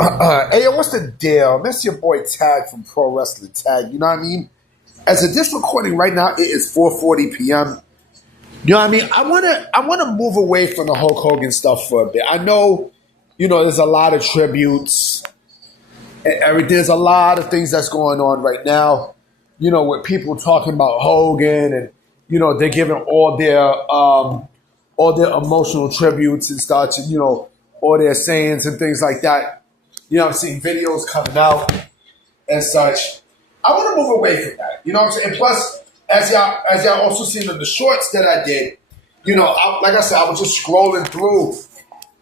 Hey, yo, what's the deal? That's your boy Tag from Pro Wrestling Tag. You know what I mean? As of this recording right now, it is 4:40 p.m. You know what I mean? I wanna move away from the Hulk Hogan stuff for a bit. I know, there's a lot of tributes and everything. There's a lot of things that's going on right now. With people talking about Hogan and they're giving all their emotional tributes and such, and all their sayings and things like that. I'm seeing videos coming out and such. I want to move away from that. You know what I'm saying? And plus, as y'all also seen in the shorts that I did, like I said, I was just scrolling through,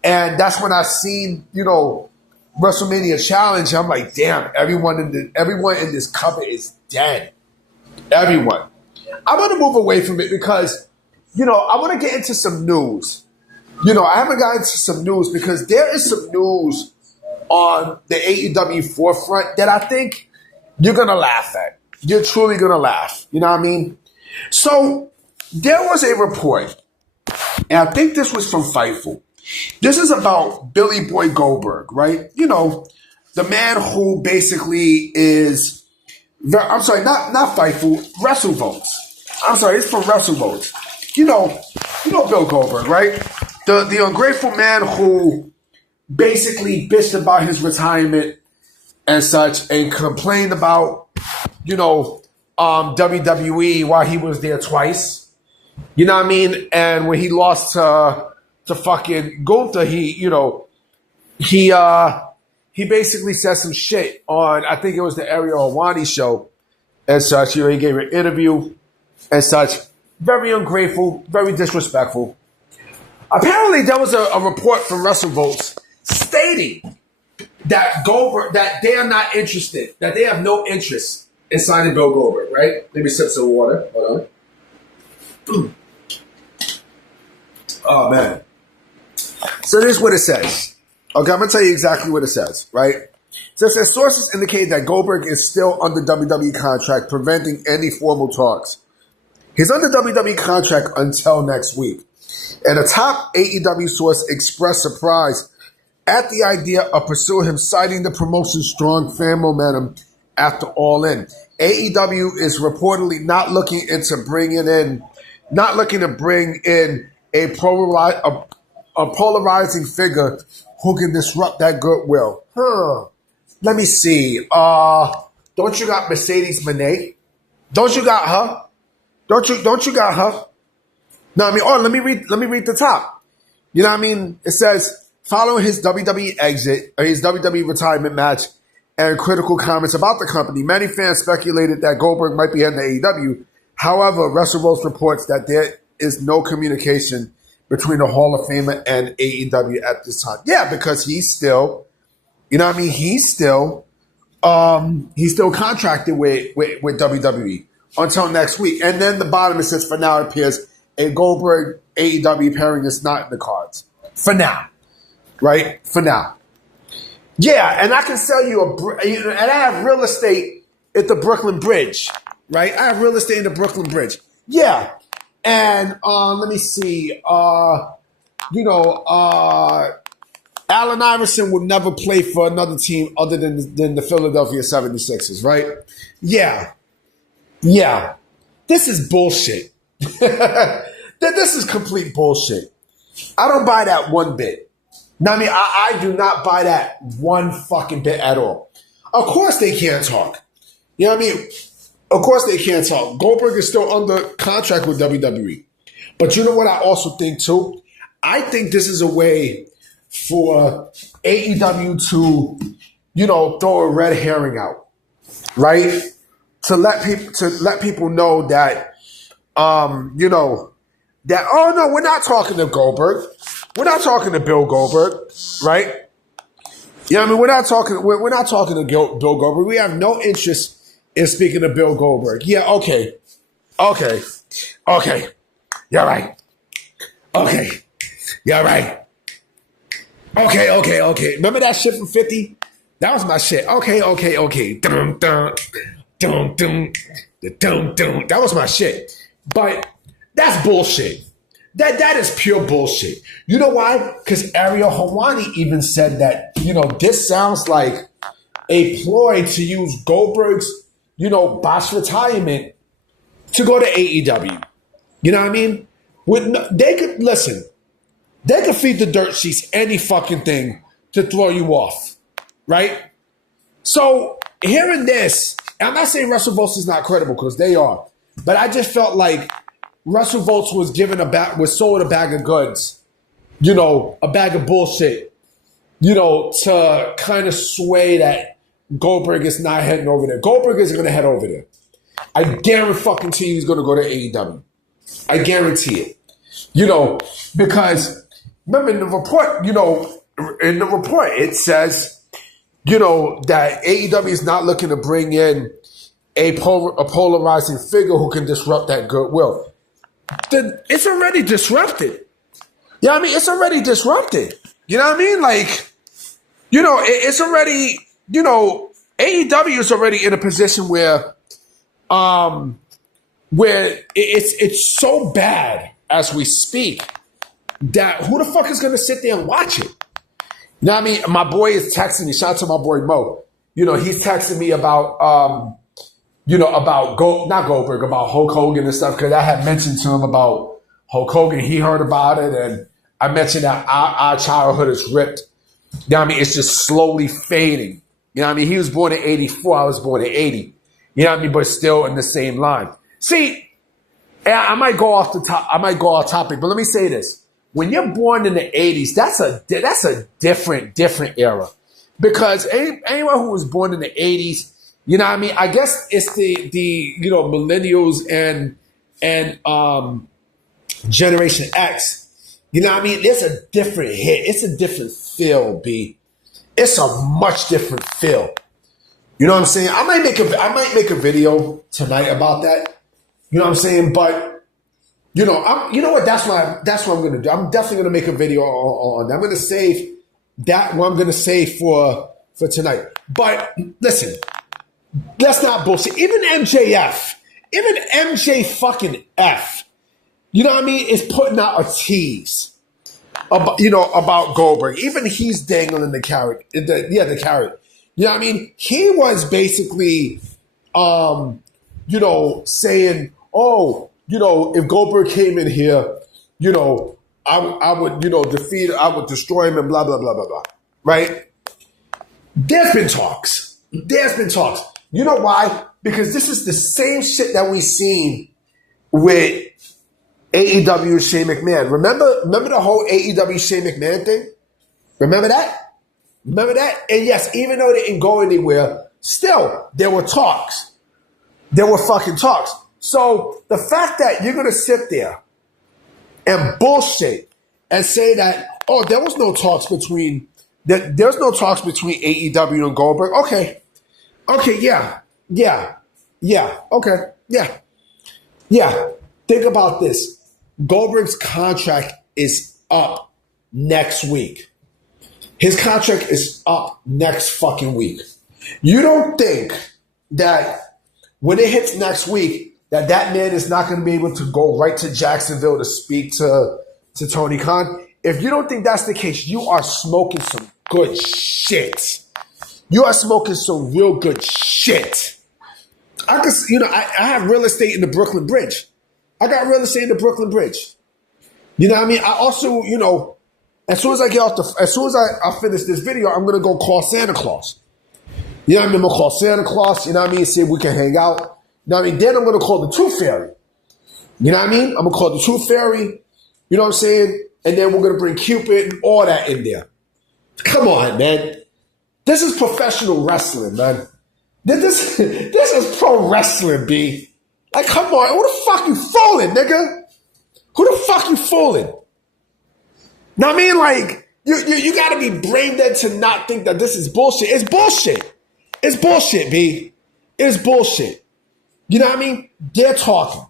and that's when I seen, WrestleMania Challenge. I'm like, damn, everyone in this cover is dead. Everyone. I want to move away from it because, I want to get into some news. I haven't gotten into some news because there is some news on the AEW forefront that I think you're going to laugh at. You're truly going to laugh. You know what I mean? So there was a report, and I think this was from Fightful. This is about Billy Boy Goldberg, right? The man who basically is, I'm sorry, not Fightful, WrestleVotes. I'm sorry, it's from WrestleVotes. You know Bill Goldberg, right? The ungrateful man who basically bitched about his retirement and such and complained about, WWE while he was there twice. You know what I mean? And when he lost to fucking Gunther, he basically said some shit on, I think it was the Ariel Helwani show and such. He gave an interview and such. Very ungrateful, very disrespectful. Apparently, there was a report from WrestleVotes stating that Goldberg, that they are not interested, that they have no interest in signing Bill Goldberg, right? Let me sip some water. Hold on. Oh, man. So this is what it says. Okay, I'm going to tell you exactly what it says, right? So it says, sources indicate that Goldberg is still under WWE contract, preventing any formal talks. He's under WWE contract until next week. And a top AEW source expressed surprise at the idea of pursuing him, citing the promotion's strong fan momentum after All In. AEW is reportedly not looking to bring in a polarizing figure who can disrupt that goodwill. Let me see. Don't you got Mercedes Moné? Don't you got her? Don't you got her? No, I mean, let me read the top. You know what I mean? It says, following his WWE exit, or his WWE retirement match, and critical comments about the company, many fans speculated that Goldberg might be heading to AEW. However, WrestleVotes reports that there is no communication between the Hall of Famer and AEW at this time. Yeah, because he's still, he's still contracted with WWE until next week. And then the bottom it says, for now, it appears a Goldberg AEW pairing is not in the cards. For now. Right? For now. Yeah, and I can sell you and I have real estate at the Brooklyn Bridge. Right? I have real estate in the Brooklyn Bridge. Yeah. And let me see. Allen Iverson would never play for another team other than the Philadelphia 76ers, right? Yeah. Yeah. This is bullshit. This is complete bullshit. I don't buy that one bit. Now, I mean, I do not buy that one fucking bit at all. Of course they can't talk. You know what I mean? Of course they can't talk. Goldberg is still under contract with WWE. But you know what I also think too? I think this is a way for AEW to, throw a red herring out, right? To let people know that, that, oh no, we're not talking to Goldberg. We're not talking to Bill Goldberg, right? You know what I mean? We're not talking to Bill Goldberg. We have no interest in speaking to Bill Goldberg. Yeah, okay. You're right. Okay. You're right. Okay. Remember that shit from 50? That was my shit. Okay. Dum, dum, dum, dum, dum, dum. That was my shit. But that's bullshit. That is pure bullshit. You know why? Because Ariel Helwani even said that, this sounds like a ploy to use Goldberg's, boss retirement to go to AEW. You know what I mean? They could feed the dirt sheets any fucking thing to throw you off, right? So hearing this, I'm not saying Russell Volts is not credible because they are, but I just felt like Russell Volts was was sold a bag of goods, a bag of bullshit, to kind of sway that Goldberg is not heading over there. Goldberg isn't going to head over there. I guarantee he's going to go to AEW. I guarantee it. Because remember in the report, it says, that AEW is not looking to bring in a polarizing figure who can disrupt that goodwill. It's already disrupted. You know what I mean? It's already disrupted. You know what I mean? Like, it's already, AEW is already in a position where it's so bad as we speak that who the fuck is going to sit there and watch it? You know what I mean? My boy is texting me. Shout out to my boy Mo. He's texting me about, not Goldberg, about Hulk Hogan and stuff, because I had mentioned to him about Hulk Hogan. He heard about it, and I mentioned that our childhood is ripped. You know what I mean? It's just slowly fading. You know what I mean? He was born in 84. I was born in 80. You know what I mean? But still in the same line. See, I might go off topic, but let me say this. When you're born in the 80s, that's a different era. Because anyone who was born in the 80s, you know what I mean? I guess it's the millennials and Generation X. You know what I mean? There's a different hit. It's a different feel, B. It's a much different feel. You know what I'm saying? I might make a video tonight about that. You know what I'm saying? But you know what? That's what I'm gonna do. I'm definitely gonna make a video on. I'm gonna save that. What I'm gonna save for tonight. But listen. Let's not bullshit. Even MJF, even MJ fucking F, you know what I mean, is putting out a tease about Goldberg. Even he's dangling the carrot. The carrot. You know what I mean? He was basically, saying, if Goldberg came in here, I would destroy him and blah, blah, blah, blah, blah. Right? There's been talks. You know why? Because this is the same shit that we seen with AEW Shane McMahon. Remember the whole AEW Shane McMahon thing? Remember that? And yes, even though they didn't go anywhere, still, there were talks. There were fucking talks. So the fact that you're going to sit there and bullshit and say that, there was no talks between AEW and Goldberg. Okay, yeah. Think about this. Goldberg's contract is up next week. His contract is up next fucking week. You don't think that when it hits next week, that man is not going to be able to go right to Jacksonville to speak to Tony Khan? If you don't think that's the case, you are smoking some good shit. You are smoking some real good shit. I have real estate in the Brooklyn Bridge. I got real estate in the Brooklyn Bridge. You know what I mean? I also, as soon as I finish this video, I'm gonna go call Santa Claus. You know what I mean? I'm gonna call Santa Claus. You know what I mean? See if we can hang out. You know what I mean? Then I'm gonna call the Tooth Fairy. You know what I mean? I'm gonna call the Tooth Fairy. You know what I'm saying? And then we're gonna bring Cupid and all that in there. Come on, man. This is professional wrestling, man. This is pro wrestling, B. Like, come on. Who the fuck you fooling, nigga? Who the fuck you fooling? Know what I mean? Like, you gotta be brain dead to not think that this is bullshit. It's bullshit. It's bullshit, B. It's bullshit. You know what I mean? They're talking.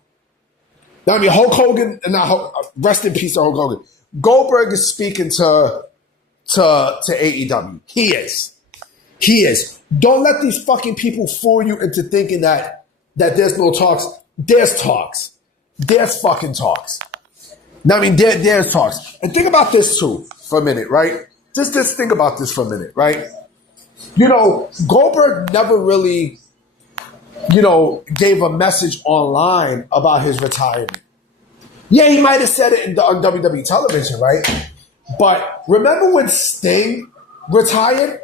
Know what I mean? Hulk Hogan, rest in peace to Hulk Hogan. Goldberg is speaking to AEW. He is. Don't let these fucking people fool you into thinking that there's no talks. There's talks. There's fucking talks. Now, I mean, there's talks. And think about this too for a minute, right? Just think about this for a minute, right? You know, Goldberg never really, you know, gave a message online about his retirement. Yeah, he might have said it on WWE television, right? But remember when Sting retired?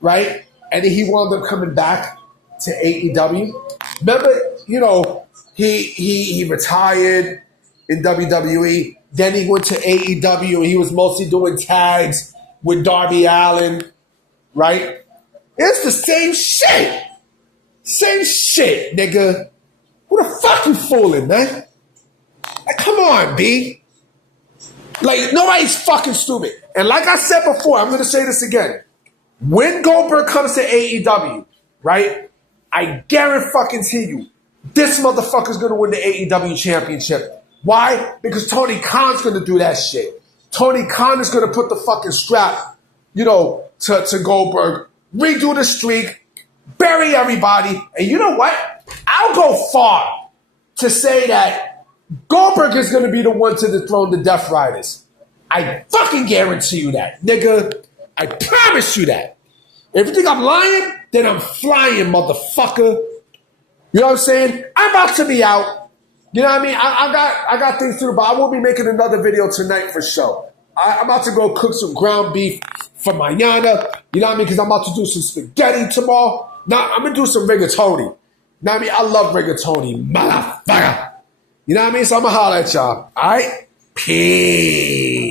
Right? And then he wound up coming back to AEW. Remember, you know, he retired in WWE. Then he went to AEW and he was mostly doing tags with Darby Allin, right? It's the same shit. Same shit, nigga. Who the fuck you fooling, man? Like, come on, B. Like, nobody's fucking stupid. And like I said before, I'm going to say this again. When Goldberg comes to AEW, right, I guarantee you, this motherfucker's going to win the AEW championship. Why? Because Tony Khan's going to do that shit. Tony Khan is going to put the fucking strap, you know, to Goldberg, redo the streak, bury everybody. And you know what? I'll go far to say that Goldberg is going to be the one to dethrone the Death Riders. I fucking guarantee you that, nigga. I promise you that. If you think I'm lying, then I'm flying, motherfucker. You know what I'm saying? I'm about to be out. You know what I mean? I got things to do, but I will be making another video tonight for sure. I'm about to go cook some ground beef for mañana. You know what I mean? Because I'm about to do some spaghetti tomorrow. Now, I'm going to do some rigatoni. You know what I mean? I love rigatoni, motherfucker. You know what I mean? So I'm going to holler at y'all. All right? Peace.